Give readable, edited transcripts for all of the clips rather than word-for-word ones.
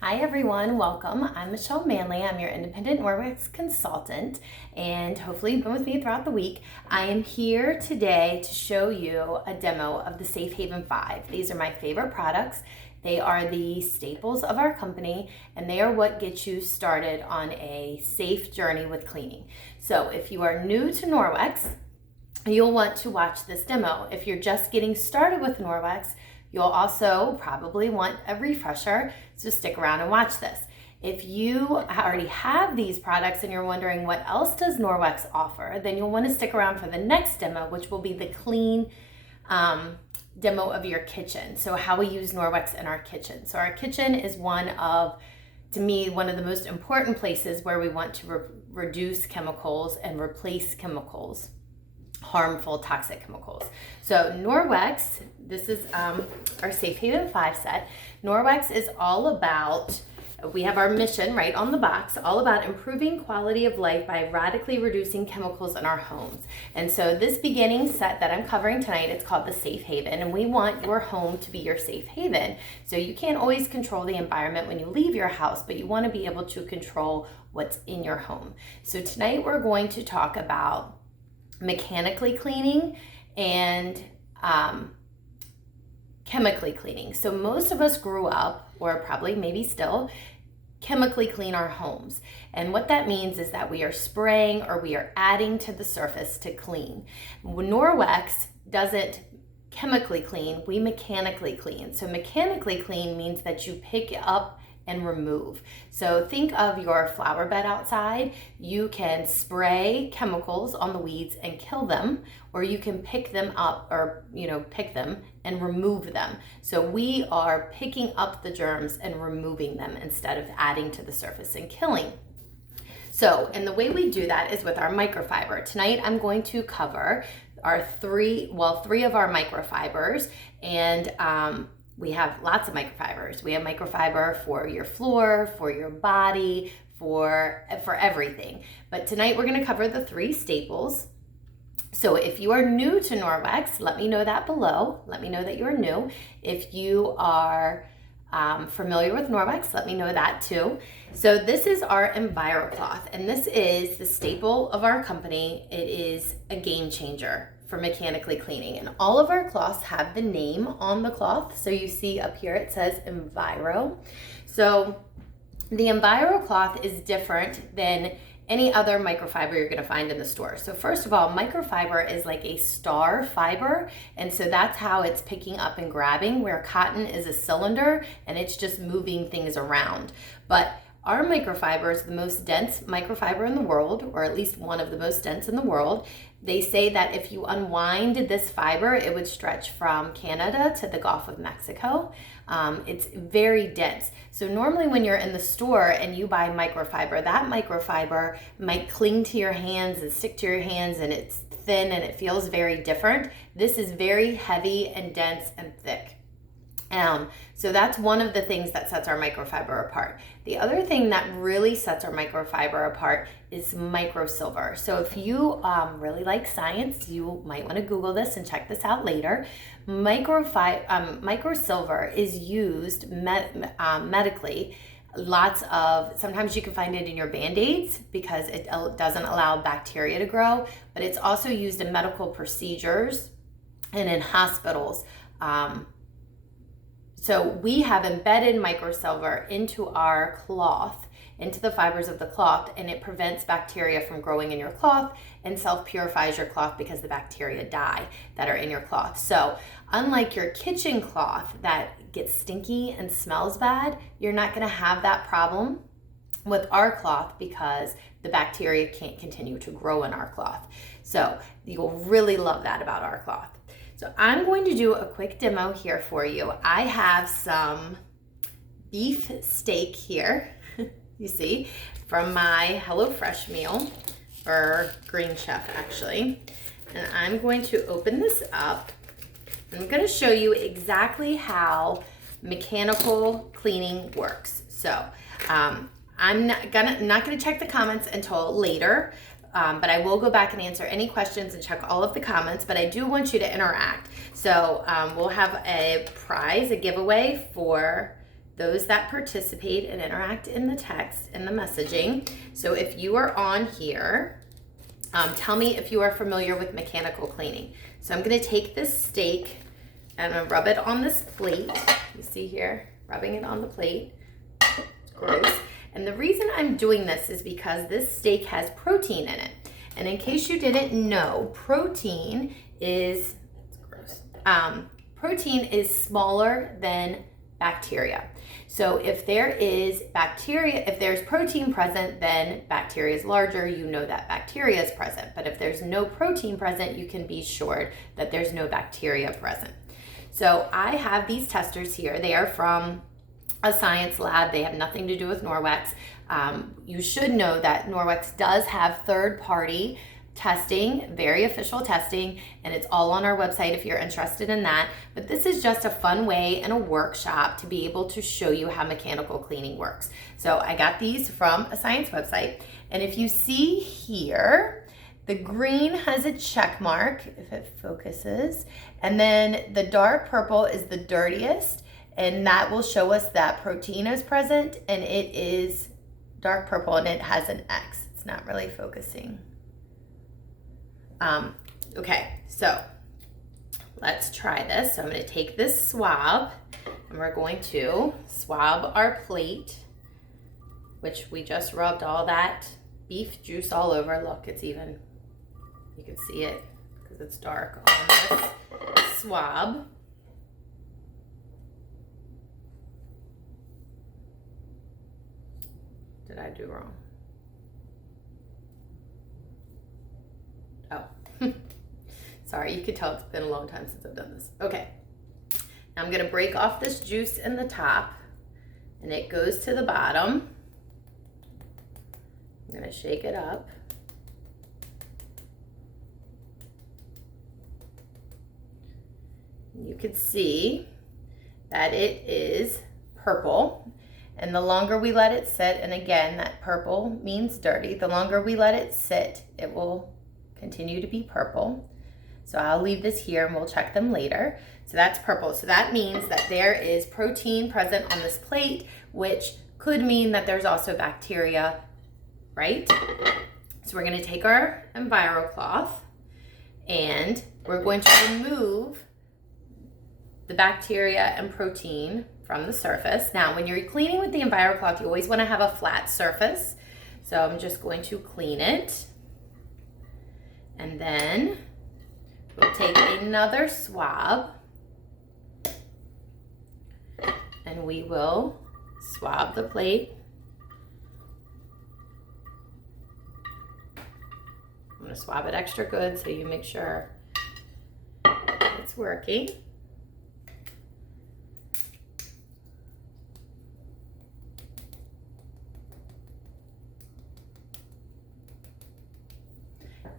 Hi everyone, welcome. I'm Michelle Manley. I'm your independent Norwex consultant, and hopefully you've been with me throughout the week. I am here today to show you a demo of the Safe Haven 5. These are my favorite products. They are the staples of our company, and they are what gets you started on a safe journey with cleaning. So if you are new to Norwex, you'll want to watch this demo. If you're just getting started with Norwex, you'll also probably want a refresher, so stick around and watch this. If you already have these products and you're wondering what else does Norwex offer, then you'll want to stick around for the next demo, which will be the clean demo of your kitchen. So how we use Norwex in our kitchen. So our kitchen is to me, one of the most important places where we want to reduce chemicals and replace chemicals, harmful toxic chemicals. So Norwex, this is our Safe Haven 5 set. Norwex is all about, we have our mission right on the box, all about improving quality of life by radically reducing chemicals in our homes. And so this beginning set that I'm covering tonight, it's called the Safe Haven, and we want your home to be your safe haven. So you can't always control the environment when you leave your house, but you want to be able to control what's in your home. So tonight we're going to talk about mechanically cleaning and chemically cleaning. So most of us grew up, or probably maybe still, chemically clean our homes. And what that means is that we are spraying or we are adding to the surface to clean. Norwex doesn't chemically clean, we mechanically clean. So mechanically clean means that you pick up and remove. So think of your flower bed outside. You can spray chemicals on the weeds and kill them, or you can pick them up or pick them and remove them. So we are picking up the germs and removing them instead of adding to the surface and killing. So, and the way we do that is with our microfiber. Tonight I'm going to cover our three of our microfibers, and we have lots of microfibers. We have microfiber for your floor, for your body, for everything. But tonight we're going to cover the 3 staples. So if you are new to Norwex, let me know that below. Let me know that you're new. If you are familiar with Norwex, let me know that too. So this is our EnviroCloth, and this is the staple of our company. It is a game changer for mechanically cleaning, and all of our cloths have the name on the cloth. So you see up here it says Enviro. So the EnviroCloth is different than any other microfiber you're going to find in the store. So first of all, microfiber is like a star fiber, and so that's how it's picking up and grabbing, where cotton is a cylinder and it's just moving things around. But our microfiber is the most dense microfiber in the world, or at least one of the most dense in the world. They say that if you unwind this fiber, it would stretch from Canada to the Gulf of Mexico. It's very dense. So normally when you're in the store and you buy microfiber, that microfiber might cling to your hands and stick to your hands, and it's thin and it feels very different. This is very heavy and dense and thick. So that's one of the things that sets our microfiber apart. The other thing that really sets our microfiber apart is microsilver. So if you really like science, you might want to Google this and check this out later. Microsilver is used medically. Sometimes you can find it in your Band-Aids because it doesn't allow bacteria to grow, but it's also used in medical procedures and in hospitals. So we have embedded microsilver into our cloth, into the fibers of the cloth, and it prevents bacteria from growing in your cloth and self-purifies your cloth because the bacteria die that are in your cloth. So unlike your kitchen cloth that gets stinky and smells bad, you're not going to have that problem with our cloth because the bacteria can't continue to grow in our cloth. So you'll really love that about our cloth. So I'm going to do a quick demo here for you. I have some beef steak here, you see, from my HelloFresh meal, or Green Chef actually. And I'm going to open this up. I'm going to show you exactly how mechanical cleaning works. So I'm not gonna check the comments until later. But I will go back and answer any questions and check all of the comments, but I do want you to interact. So we'll have a prize, a giveaway for those that participate and interact in the text and the messaging. So if you are on here, tell me if you are familiar with mechanical cleaning. So I'm gonna take this steak and I'm gonna rub it on this plate. You see here, rubbing it on the plate. It's gross. And the reason I'm doing this is because this steak has protein in it. And in case you didn't know, protein is smaller than bacteria. So if there is bacteria, if there's protein present, then bacteria is larger. You know that bacteria is present. But if there's no protein present, you can be sure that there's no bacteria present. So I have these testers here. They are from a science lab. They have nothing to do with Norwex. You should know that Norwex does have third-party testing, very official testing, and it's all on our website if you're interested in that. But this is just a fun way and a workshop to be able to show you how mechanical cleaning works. So I got these from a science website, and if you see here, the green has a check mark, if it focuses, and then the dark purple is the dirtiest, and that will show us that protein is present, and it is dark purple, and it has an X. It's not really focusing. Okay, so let's try this. So I'm going to take this swab, and we're going to swab our plate, which we just rubbed all that beef juice all over. Look, it's even, you can see it because it's dark on this swab. Did I do wrong? Oh, sorry, you could tell it's been a long time since I've done this. Okay, now I'm gonna break off this juice in the top and it goes to the bottom. I'm gonna shake it up. You can see that it is purple. And the longer we let it sit, and again, that purple means dirty, the longer we let it sit, it will continue to be purple. So I'll leave this here and we'll check them later. So that's purple. So that means that there is protein present on this plate, which could mean that there's also bacteria, right? So we're gonna take our EnviroCloth and we're going to remove the bacteria and protein from the surface. Now, when you're cleaning with the EnviroCloth, you always wanna have a flat surface. So I'm just going to clean it. And then we'll take another swab and we will swab the plate. I'm gonna swab it extra good so you make sure it's working.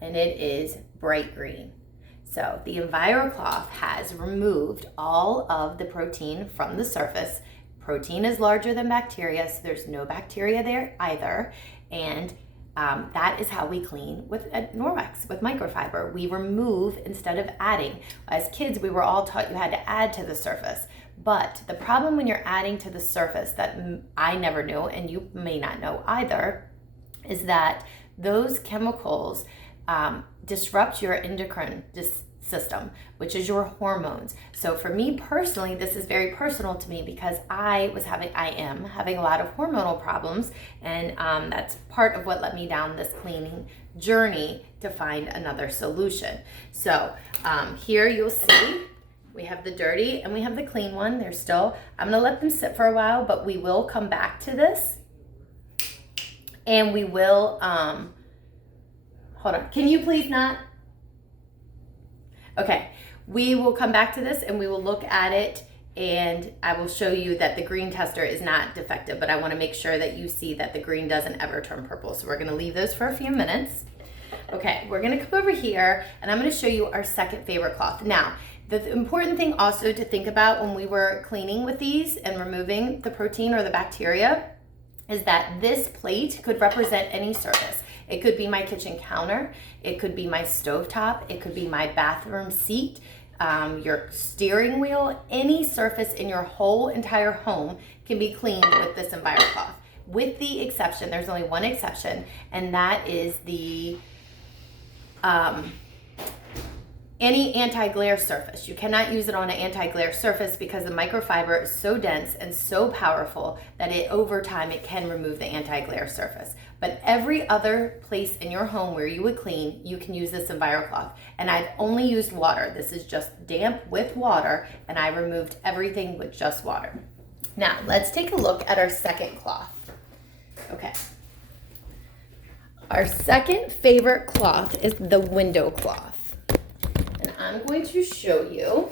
And it is bright green. So the EnviroCloth has removed all of the protein from the surface. Protein is larger than bacteria, so there's no bacteria there either. And that is how we clean with Norwex, with microfiber. We remove instead of adding. As kids, we were all taught you had to add to the surface. But the problem when you're adding to the surface that I never knew, and you may not know either, is that those chemicals disrupt your endocrine system, which is your hormones. So for me personally, this is very personal to me because I am having a lot of hormonal problems, and that's part of what led me down this cleaning journey to find another solution. So here you'll see we have the dirty and we have the clean one. They're still, I'm gonna let them sit for a while, but we will come back to this and we will, hold on, can you please not? Okay, we will come back to this and we will look at it and I will show you that the green tester is not defective, but I wanna make sure that you see that the green doesn't ever turn purple. So we're gonna leave those for a few minutes. Okay, we're gonna come over here and I'm gonna show you our second favorite cloth. Now, the important thing also to think about when we were cleaning with these and removing the protein or the bacteria is that this plate could represent any surface. It could be my kitchen counter, it could be my stovetop, it could be my bathroom seat, your steering wheel, any surface in your whole entire home can be cleaned with this EnviroCloth. With the exception, there's only one exception, and that is the any anti-glare surface. You cannot use it on an anti-glare surface because the microfiber is so dense and so powerful that over time it can remove the anti-glare surface. But every other place in your home where you would clean, you can use this EnviroCloth. And I've only used water. This is just damp with water, and I removed everything with just water. Now, let's take a look at our second cloth. Okay. Our second favorite cloth is the window cloth. And I'm going to show you.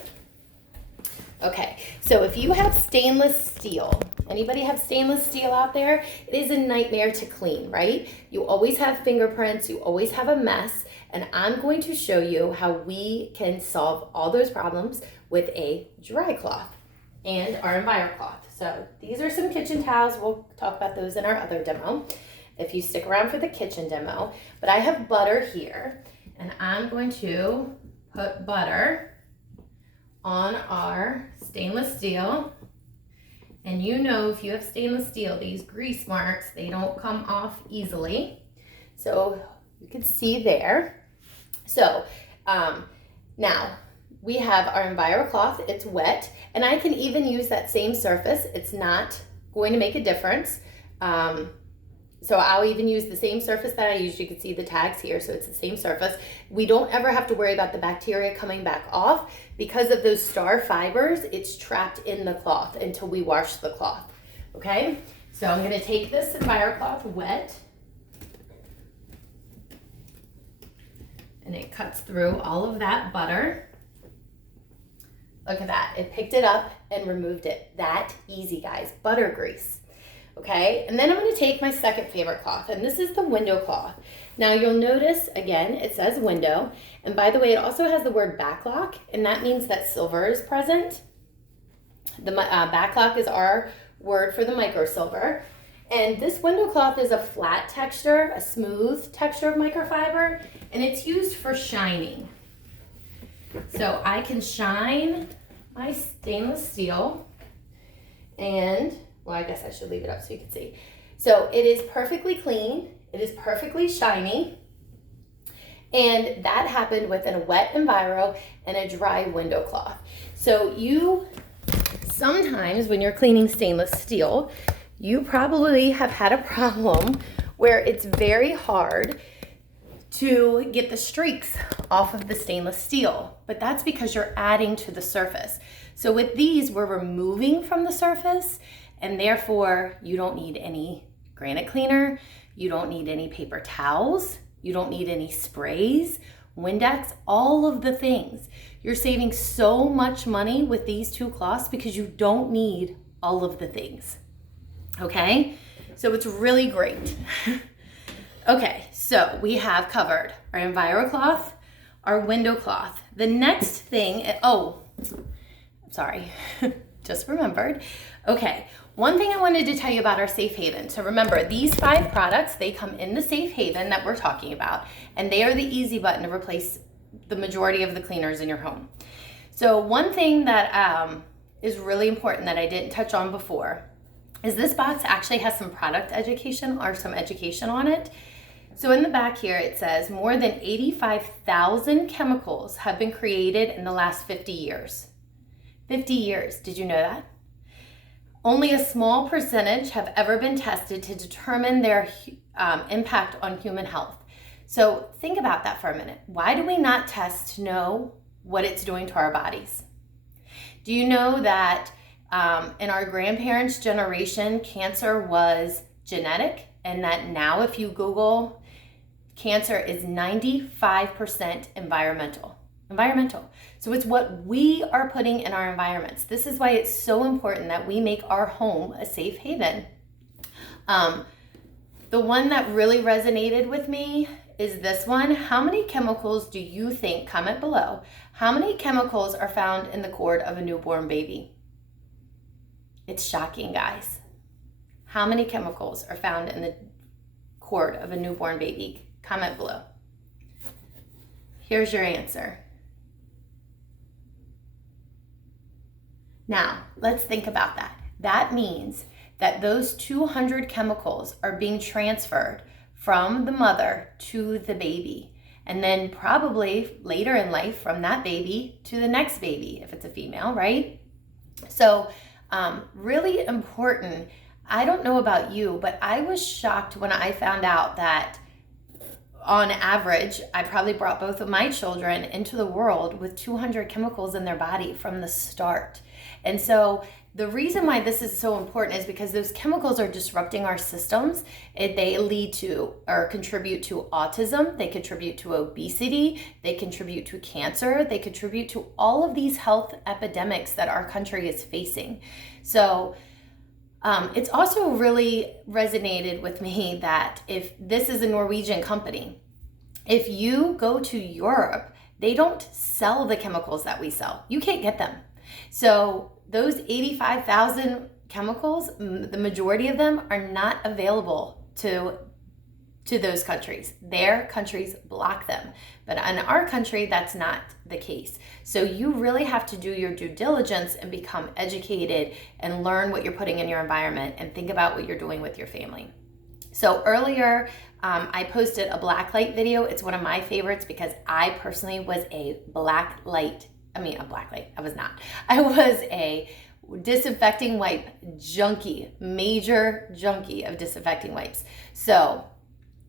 Okay, so if you have stainless steel, anybody have stainless steel out there? It is a nightmare to clean, right? You always have fingerprints, you always have a mess, and I'm going to show you how we can solve all those problems with a dry cloth and our EnviroCloth. So these are some kitchen towels. We'll talk about those in our other demo if you stick around for the kitchen demo. But I have butter here, and I'm going to put butter on our stainless steel. And you know, if you have stainless steel, these grease marks, they don't come off easily. So you can see there. So now we have our EnviroCloth. It's wet, and I can even use that same surface. It's not going to make a difference. So I'll even use the same surface that I used. You can see the tags here, so it's the same surface. We don't ever have to worry about the bacteria coming back off because of those star fibers. It's trapped in the cloth until we wash the cloth, okay? So I'm gonna take this EnviroCloth wet, and it cuts through all of that butter. Look at that, it picked it up and removed it. That easy, guys, butter grease. Okay, and then I'm going to take my second favorite cloth, and this is the window cloth. Now you'll notice, again, it says window, and by the way, it also has the word backlock, and that means that silver is present. The backlock is our word for the microsilver, and this window cloth is a flat texture, a smooth texture of microfiber, and it's used for shining. So I can shine my stainless steel, and well, I guess I should leave it up so you can see. So it is perfectly clean. It is perfectly shiny. And that happened with a wet Enviro and a dry window cloth. So you, sometimes when you're cleaning stainless steel, you probably have had a problem where it's very hard to get the streaks off of the stainless steel. But that's because you're adding to the surface. So with these, we're removing from the surface, and therefore you don't need any granite cleaner, you don't need any paper towels, you don't need any sprays, Windex, all of the things. You're saving so much money with these two cloths because you don't need all of the things, okay? So it's really great. Okay, so we have covered our EnviroCloth, our window cloth. The next thing, sorry, just remembered. Okay, one thing I wanted to tell you about our Safe Haven. So remember, these 5 products, they come in the Safe Haven that we're talking about, and they are the easy button to replace the majority of the cleaners in your home. So one thing that is really important that I didn't touch on before is this box actually has some product education or some education on it. So in the back here, it says more than 85,000 chemicals have been created in the last 50 years. 50 years, did you know that? Only a small percentage have ever been tested to determine their impact on human health. So think about that for a minute. Why do we not test to know what it's doing to our bodies? Do you know that in our grandparents' generation, cancer was genetic, and that now if you Google, cancer is 95% environmental. So it's what we are putting in our environments. This is why it's so important that we make our home a safe haven. The one that really resonated with me is this one. How many chemicals do you think, comment below, how many chemicals are found in the cord of a newborn baby? It's shocking, guys. How many chemicals are found in the cord of a newborn baby? Comment below. Here's your answer. Now, let's think about that. that means that those 200 chemicals are being transferred from the mother to the baby. And then probably later in life from that baby to the next baby, if it's a female, right? So really important. I don't know about you, but I was shocked when I found out that on average, I probably brought both of my children into the world with 200 chemicals in their body from the start. And so the reason why this is so important is because those chemicals are disrupting our systems. They lead to or contribute to autism. They contribute to obesity. They contribute to cancer. They contribute to all of these health epidemics that our country is facing. So it's also really resonated with me that if this is a Norwegian company, if you go to Europe, they don't sell the chemicals that we sell. You can't get them. So those 85,000 chemicals, the majority of them are not available to those countries. Their countries block them. But in our country, that's not the case. So you really have to do your due diligence and become educated and learn what you're putting in your environment and think about what you're doing with your family. So earlier, I posted a black light video. It's one of my favorites because I personally was a I was a disinfecting wipe junkie, major junkie of disinfecting wipes. So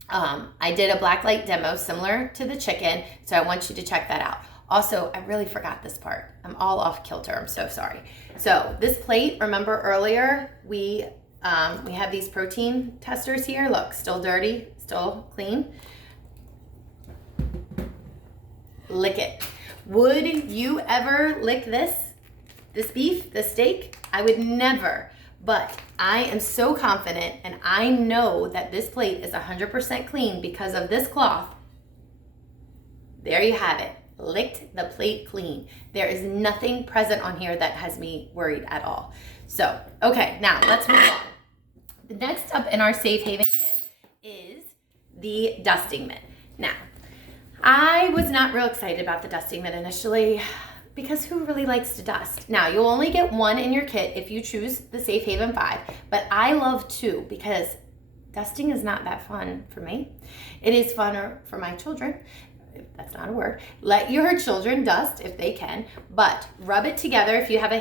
I did a black light demo similar to the chicken, so I want you to check that out. Also, I really forgot this part. I'm all off kilter. I'm so sorry. So this plate, remember earlier, we have these protein testers here. Look, still dirty, still clean. Lick it. Would you ever lick this beef, this steak? I would never. But I am so confident and I know that this plate is 100% clean because of this cloth. There you have it. Licked the plate clean. There is nothing present on here that has me worried at all. So, okay, now let's move on. The next up in our Safe Haven kit is the dusting mitt. Now, I was not real excited about the dusting mitt initially, because who really likes to dust? Now, you'll only get one in your kit if you choose the Safe Haven 5, but I love 2 because dusting is not that fun for me. It is funner for my children, if that's not a word. Let your children dust if they can, but rub it together. If you have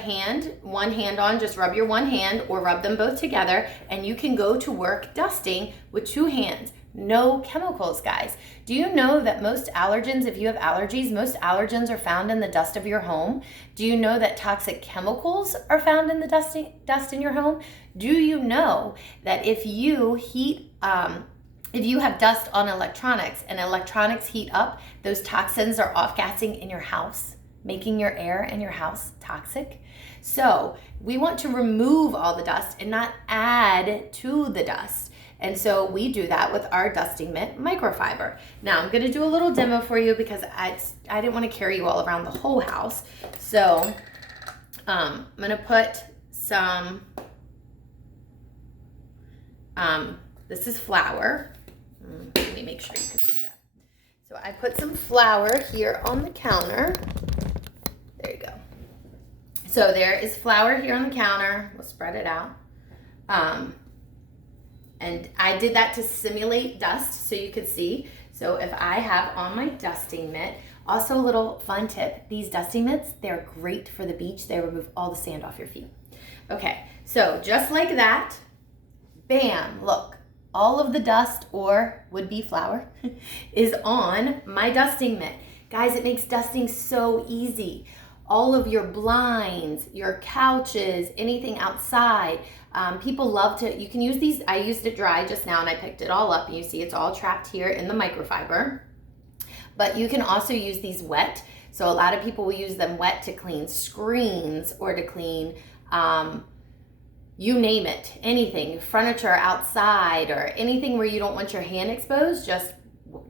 one hand on, just rub your one hand or rub them both together, and you can go to work dusting with 2 hands. No chemicals, guys. Do you know that most allergens, if you have allergies, most allergens are found in the dust of your home? Do you know that toxic chemicals are found in the dust in your home? Do you know that if you have dust on electronics and electronics heat up, those toxins are off-gassing in your house, making your air in your house toxic? So we want to remove all the dust and not add to the dust. And so we do that with our dusting mitt microfiber. Now I'm gonna do a little demo for you because I didn't want to carry you all around the whole house. So I'm gonna put some, this is flour. Let me make sure you can see that. So I put some flour here on the counter. There you go. So there is flour here on the counter. We'll spread it out. And I did that to simulate dust so you could see. So if I have on my dusting mitt, also a little fun tip, these dusting mitts, they're great for the beach. They remove all the sand off your feet. Okay, so just like that, bam, look, all of the dust or would-be flour is on my dusting mitt. Guys, it makes dusting so easy. All of your blinds, your couches, anything outside. People love to, you can use these, I used it dry just now and I picked it all up and you see it's all trapped here in the microfiber. But you can also use these wet. So a lot of people will use them wet to clean screens or to clean, you name it, anything, furniture outside or anything where you don't want your hand exposed, just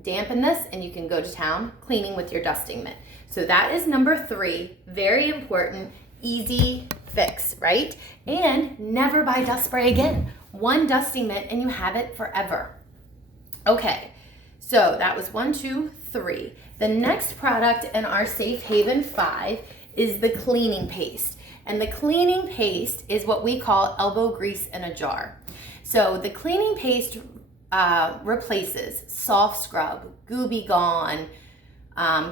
dampen this and you can go to town cleaning with your dusting mitt. So that is number 3, very important, easy fix, right? And never buy dust spray again. One dusting mitt and you have it forever. Okay, so that was 1, 2, 3. The next product in our Safe Haven 5 is the cleaning paste. And the cleaning paste is what we call elbow grease in a jar. So the cleaning paste replaces Soft Scrub, Gooby Gone,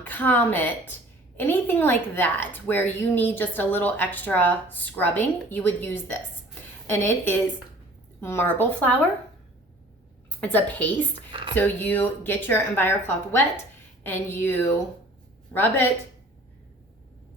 Comet, anything like that where you need just a little extra scrubbing. You would use this. And it is marble flour. It's a paste. So you get your EnviroCloth wet and you rub it,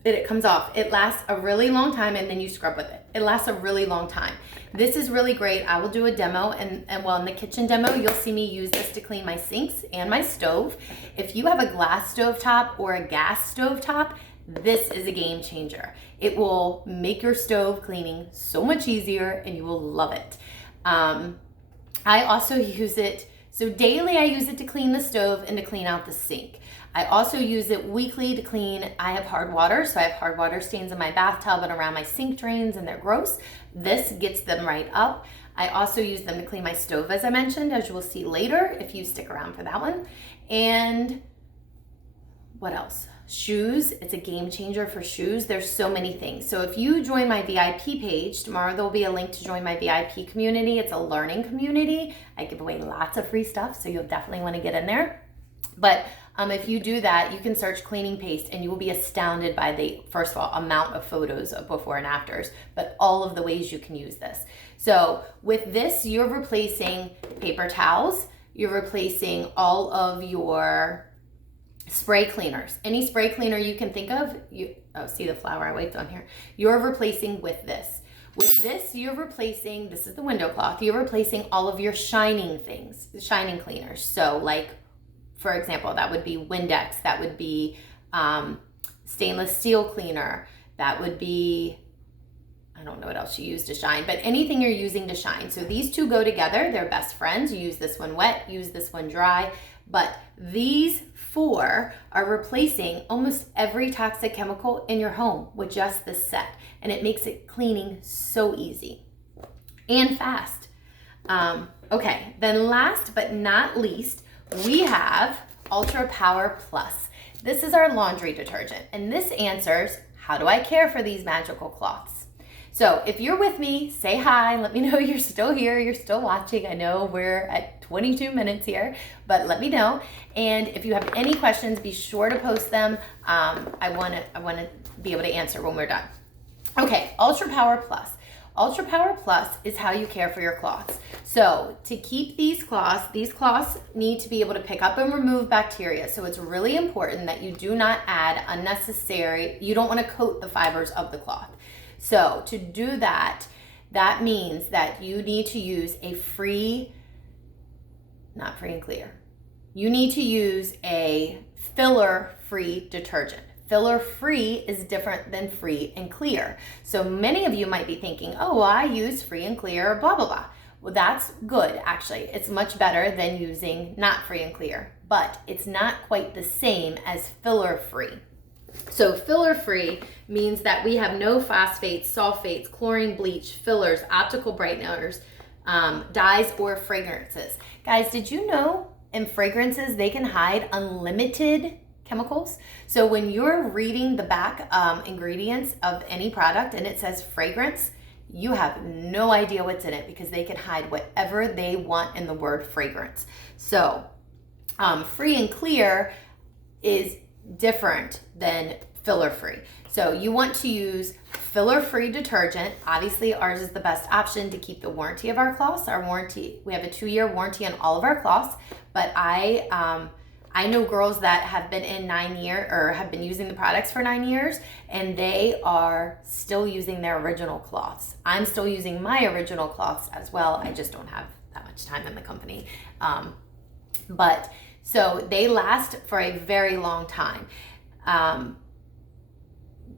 and it comes off. It lasts a really long time, and then you scrub with it. It lasts a really long time. This is really great. I will do a demo, and well, in the kitchen demo, you'll see me use this to clean my sinks and my stove. If you have a glass stovetop or a gas stovetop, this is a game changer. It will make your stove cleaning so much easier, and you will love it. I also use it, so daily I use it to clean the stove and to clean out the sink. I also use it weekly to clean. I have hard water, so I have hard water stains in my bathtub and around my sink drains, and they're gross. This gets them right up. I also use them to clean my stove, as I mentioned, as you will see later if you stick around for that one. And what else? Shoes. It's a game changer for shoes. There's so many things. So if you join my VIP page, tomorrow there'll be a link to join my VIP community. It's a learning community. I give away lots of free stuff, so you'll definitely want to get in there. But if you do that, you can search cleaning paste and you will be astounded by the, first of all, amount of photos of before and afters, but all of the ways you can use this. So with this, you're replacing paper towels. You're replacing all of your spray cleaners. Any spray cleaner you can think of, see the flour I wiped on here, you're replacing with this. With this, you're replacing, this is the window cloth, you're replacing all of your shining things, shining cleaners. So like, for example, that would be Windex, that would be stainless steel cleaner, that would be, I don't know what else you use to shine, but anything you're using to shine. So these two go together, they're best friends. You use this one wet, use this one dry, but these four are replacing almost every toxic chemical in your home with just this set, and it makes it cleaning so easy and fast. Okay, then last but not least, we have Ultra Power Plus. This is our laundry detergent, and this answers, how do I care for these magical cloths? So if you're with me, say hi, let me know you're still here, you're still watching. I know we're at 22 minutes here, but let me know. And if you have any questions, be sure to post them. I want to be able to answer when we're done. Okay, Ultra Power Plus. Ultra Power Plus is how you care for your cloths. So to keep these cloths need to be able to pick up and remove bacteria. So it's really important that you do not add unnecessary, you don't want to coat the fibers of the cloth. So to do that, that means that you need to use a not free and clear. You need to use a filler-free detergent. Filler-free is different than free and clear. So many of you might be thinking, oh, I use free and clear, blah, blah, blah. Well, that's good, actually. It's much better than using not free and clear, but it's not quite the same as filler-free. So filler-free means that we have no phosphates, sulfates, chlorine bleach, fillers, optical brighteners, dyes, or fragrances. Guys, did you know in fragrances they can hide unlimited chemicals? So when you're reading the back ingredients of any product and it says fragrance, you have no idea what's in it because they can hide whatever they want in the word fragrance. So free and clear is different than filler-free. So you want to use filler-free detergent. Obviously, ours is the best option to keep the warranty of our cloths. Our warranty, we have a 2-year warranty on all of our cloths, but I know girls that have been in 9 years or have been using the products for 9 years, and they are still using their original cloths. I'm still using my original cloths as well. I just don't have that much time in the company. But so they last for a very long time.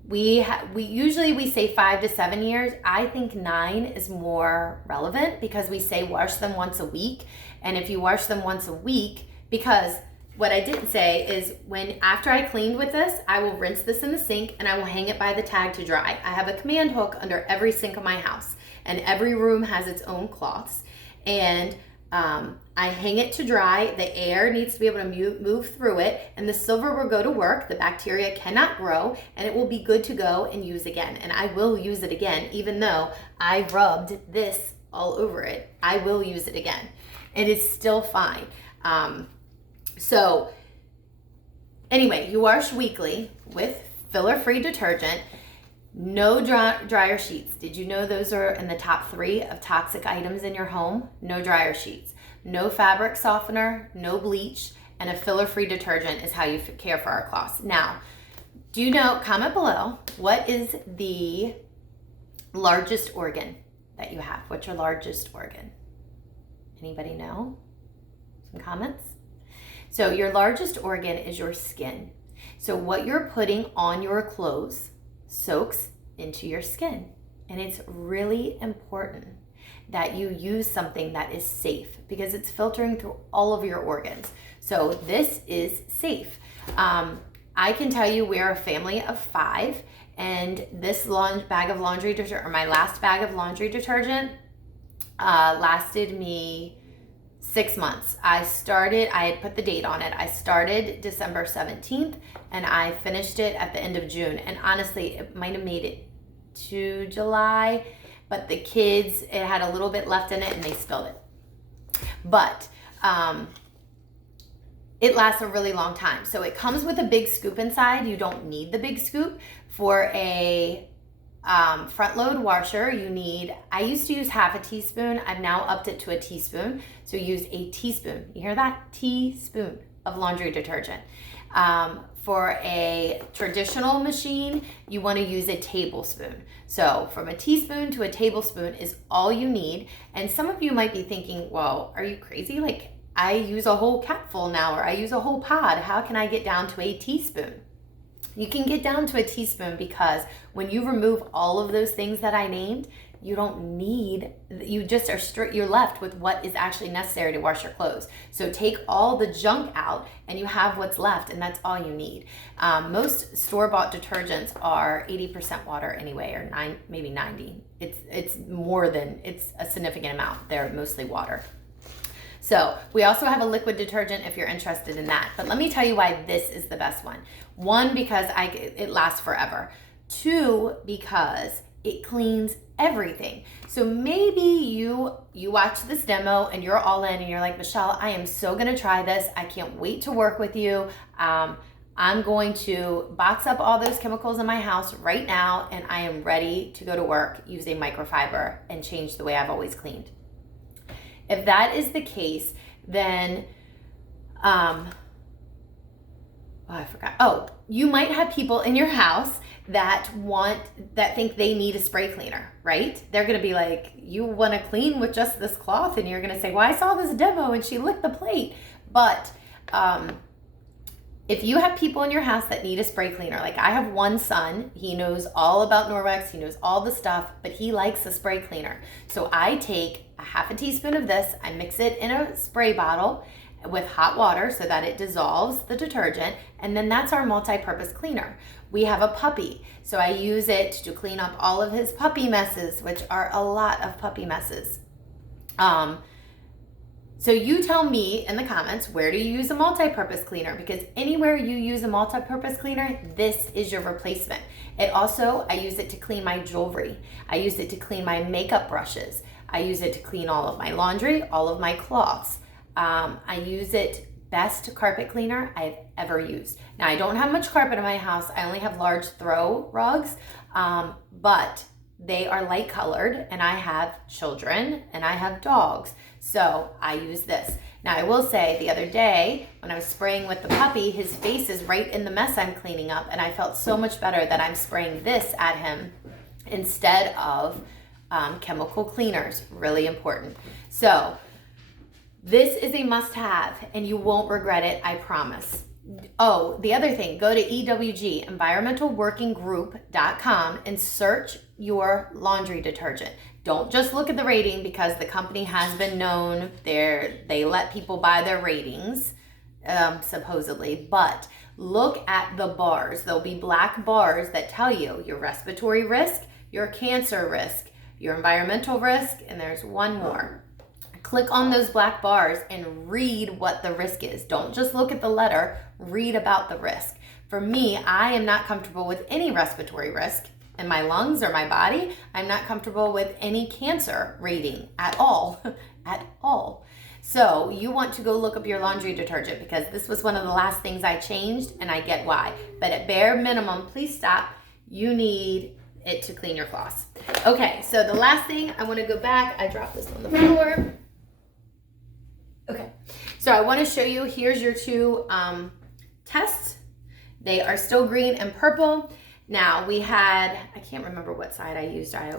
We usually say 5 to 7 years. I think 9 is more relevant because we say wash them once a week. And if you wash them once a week, because what I didn't say is after I cleaned with this, I will rinse this in the sink and I will hang it by the tag to dry. I have a command hook under every sink of my house, and every room has its own cloths. And I hang it to dry. The air needs to be able to move through it, and the silver will go to work. The bacteria cannot grow, and it will be good to go and use again. And I will use it again, even though I rubbed this all over it. I will use it again. It is still fine. So anyway, you wash weekly with filler-free detergent. No dryer sheets. Did you know those are in the top 3 of toxic items in your home? No dryer sheets. No fabric softener, no bleach, and a filler-free detergent is how you care for our cloths. Now, do you know, comment below, what is the largest organ that you have? What's your largest organ? Anybody know? Some comments? So your largest organ is your skin. So what you're putting on your clothes soaks into your skin. And it's really important that you use something that is safe because it's filtering through all of your organs. So this is safe. I can tell you we're a family of 5, and this bag of laundry detergent, or my last bag of laundry detergent, lasted me 6 months. I had put the date on it. I started December 17th and I finished it at the end of June. And honestly, it might have made it to July, but the kids, it had a little bit left in it and they spilled it. But it lasts a really long time. So it comes with a big scoop inside. You don't need the big scoop. For a front load washer, I used to use half a teaspoon. I've now upped it to a teaspoon. So use a teaspoon. You hear that? Teaspoon of laundry detergent. For a traditional machine, you want to use a tablespoon. So from a teaspoon to a tablespoon is all you need. And some of you might be thinking, well, are you crazy? Like, I use a whole capful now, or I use a whole pod. How can I get down to a teaspoon? You can get down to a teaspoon because when you remove all of those things that I named, you're left with what is actually necessary to wash your clothes. So take all the junk out and you have what's left, and that's all you need. Most store-bought detergents are 80% water anyway, or maybe 90. It's a significant amount. They're mostly water. So we also have a liquid detergent if you're interested in that. But let me tell you why this is the best one. 1, because it lasts forever. 2, because it cleans everything. So maybe you watch this demo and you're all in and you're like, Michelle, I am so gonna try this. I can't wait to work with you. I'm going to box up all those chemicals in my house right now, and I am ready to go to work using microfiber and change the way I've always cleaned. If that is the case, then, I forgot. Oh, you might have people in your house that think they need a spray cleaner, right? They're going to be like, you want to clean with just this cloth? And you're going to say, well, I saw this demo and she licked the plate. But if you have people in your house that need a spray cleaner, like I have one son, he knows all about Norwex, he knows all the stuff, but he likes a spray cleaner. So I take a half a teaspoon of this, I mix it in a spray bottle with hot water so that it dissolves the detergent, and then that's our multi-purpose cleaner. We have a puppy, so I use it to clean up all of his puppy messes, which are a lot of puppy messes. So you tell me in the comments, where do you use a multi-purpose cleaner? Because anywhere you use a multi-purpose cleaner, this is your replacement. I use it to clean my jewelry. I use it to clean my makeup brushes. I use it to clean all of my laundry, all of my cloths. I use it best carpet cleaner I've ever used. Now, I don't have much carpet in my house. I only have large throw rugs, but they are light colored, and I have children and I have dogs. So I use this. Now, I will say the other day when I was spraying with the puppy, his face is right in the mess I'm cleaning up, and I felt so much better that I'm spraying this at him instead of chemical cleaners. Really important. So this is a must-have, and you won't regret it, I promise. Oh, the other thing, go to EWG, environmentalworkinggroup.com, and search your laundry detergent. Don't just look at the rating, because the company has been known, they let people buy their ratings, supposedly, but look at the bars. There'll be black bars that tell you your respiratory risk, your cancer risk, your environmental risk, and there's one more. Click on those black bars and read what the risk is. Don't just look at the letter, read about the risk. For me, I am not comfortable with any respiratory risk in my lungs or my body. I'm not comfortable with any cancer rating at all, at all. So you want to go look up your laundry detergent, because this was one of the last things I changed, and I get why. But at bare minimum, please stop. You need it to clean your cloths. Okay, so the last thing, I want to go back. I dropped this on the floor. Okay, so I want to show you, here's your two tests. They are still green and purple. Now we had, I can't remember what side I used. I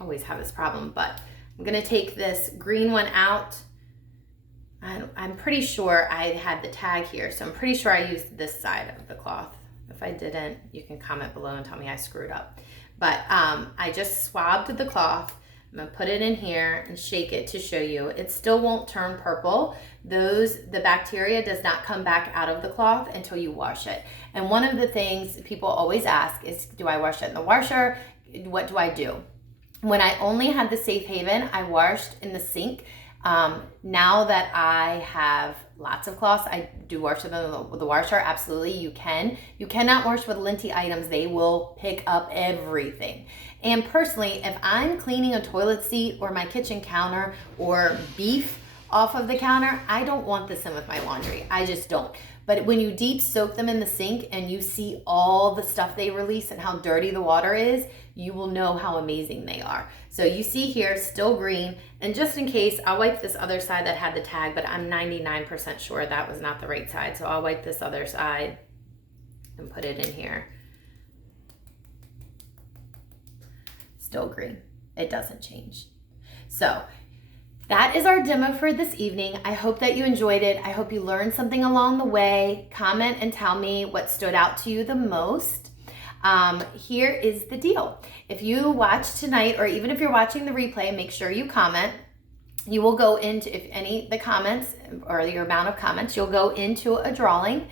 always have this problem, but I'm gonna take this green one out. I'm pretty sure I had the tag here, so I'm pretty sure I used this side of the cloth. If I didn't, you can comment below and tell me I screwed up. But I just swabbed the cloth. I'm gonna put it in here and shake it to show you. It still won't turn purple. The bacteria does not come back out of the cloth until you wash it. And one of the things people always ask is, do I wash it in the washer? What do I do? When I only had the Safe Haven, I washed in the sink. Now that I have lots of cloths, I do wash them in the washer. Absolutely, you can. You cannot wash with Linty items. They will pick up everything. And personally, if I'm cleaning a toilet seat or my kitchen counter or beef off of the counter, I don't want this in with my laundry. I just don't. But when you deep soak them in the sink and you see all the stuff they release and how dirty the water is, you will know how amazing they are. So you see here, still green. And just in case, I'll wipe this other side that had the tag, but I'm 99% sure that was not the right side. So I'll wipe this other side and put it in here. Still green. It doesn't change. So that is our demo for this evening. I hope that you enjoyed it. I hope you learned something along the way. Comment and tell me what stood out to you the most. Here is the deal. If you watch tonight, or even if you're watching the replay, make sure you comment. You will go into, the comments or your amount of comments, you'll go into a drawing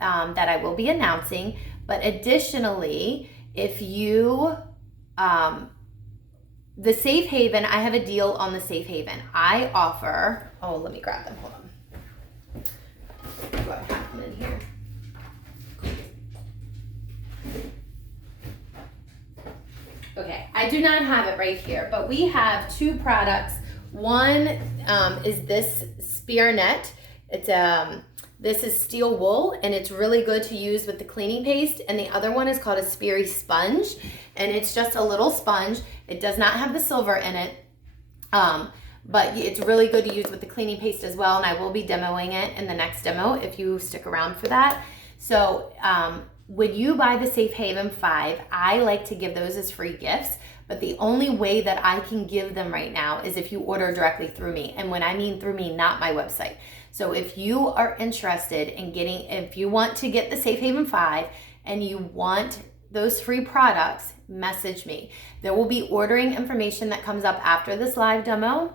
that I will be announcing. But additionally, if you, the Safe Haven, I have a deal on the Safe Haven. I offer, let me grab them, hold on. Do I have them in here? Okay, I do not have it right here, but we have two products. One is this spear net. It's this is steel wool, and it's really good to use with the cleaning paste. And the other one is called a Sperry sponge, and it's just a little sponge. It does not have the silver in it, but it's really good to use with the cleaning paste as well. And I will be demoing it in the next demo if you stick around for that. So when you buy the Safe Haven 5, I like to give those as free gifts, but the only way that I can give them right now is if you order directly through me. And when I mean through me, not my website. So if you are interested in if you want to get the Safe Haven 5 and you want those free products, message me. There will be ordering information that comes up after this live demo.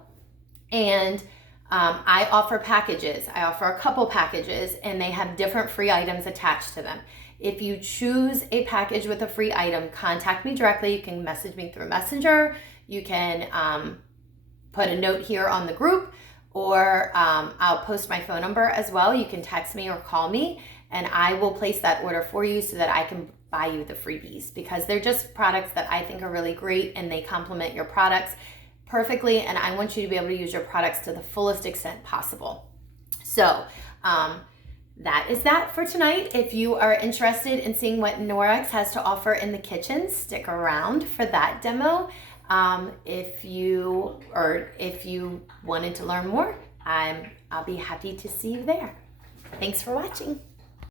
And I offer packages. I offer a couple packages, and they have different free items attached to them. If you choose a package with a free item, contact me directly. You can message me through Messenger. You can put a note here on the group, or I'll post my phone number as well. You can text me or call me, and I will place that order for you so that I can buy you the freebies, because they're just products that I think are really great, and they complement your products perfectly, and I want you to be able to use your products to the fullest extent possible. So that is that for tonight. If you are interested in seeing what Norwex has to offer in the kitchen, stick around for that demo. If you wanted to learn more, I'll be happy to see you there. Thanks for watching.